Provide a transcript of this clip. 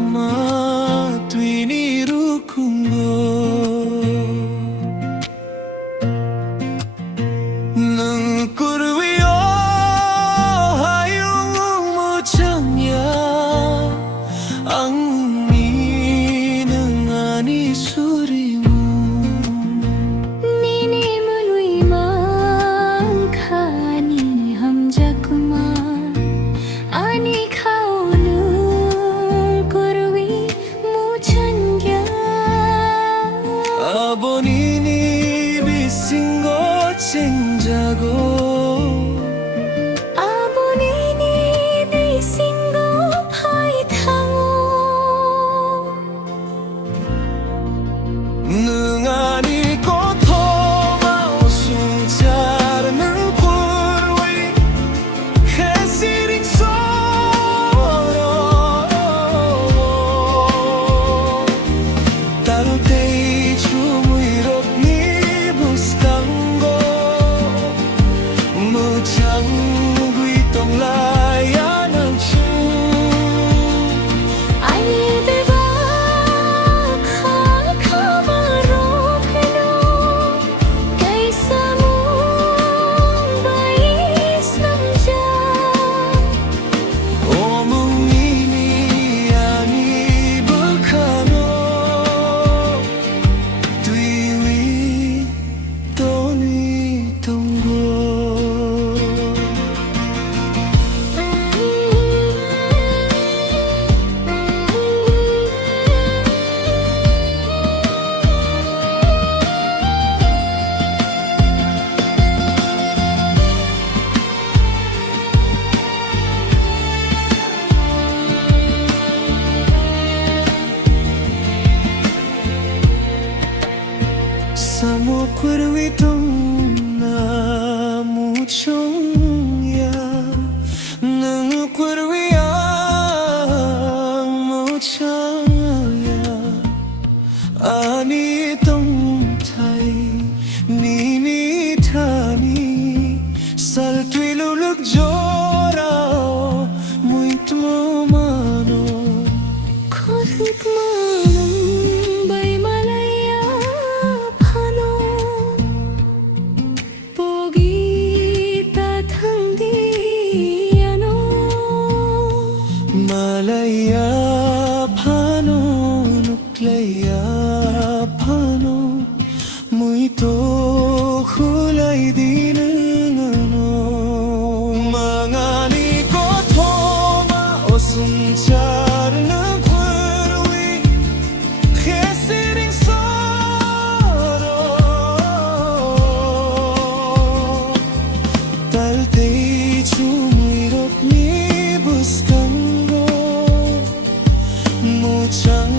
toma tuinirukungo nang kurwiyo hayong umuchamya ang Nwngno Ani surimu Nini mului mangkani hamjakuma Ani kaunu kurwi muchangya Abonini bisingo chenjago Abonini bisingo paitango Nwngno Ani kothoma osungcharan kurwi hesiring soro Talutei chumuirok ni bustango Muchang guitong layan ang Ani beba kokborok no Kaysa mong bais namja Omongini ani bekano Tuiwi toni tonggo Samo kurwi tong na muchong ya Nang kurwi ang muchang ya Ani tong thai nini thani Sal tui luluk jorao muito mano Kothik manong bay malaya phano Pogi tathangdi ano Malaya phano nuklaya phano muito khulai dinano mangani ko thoma osumchar na kurwi hesiring soro taltei chumuirok ni buskango muchang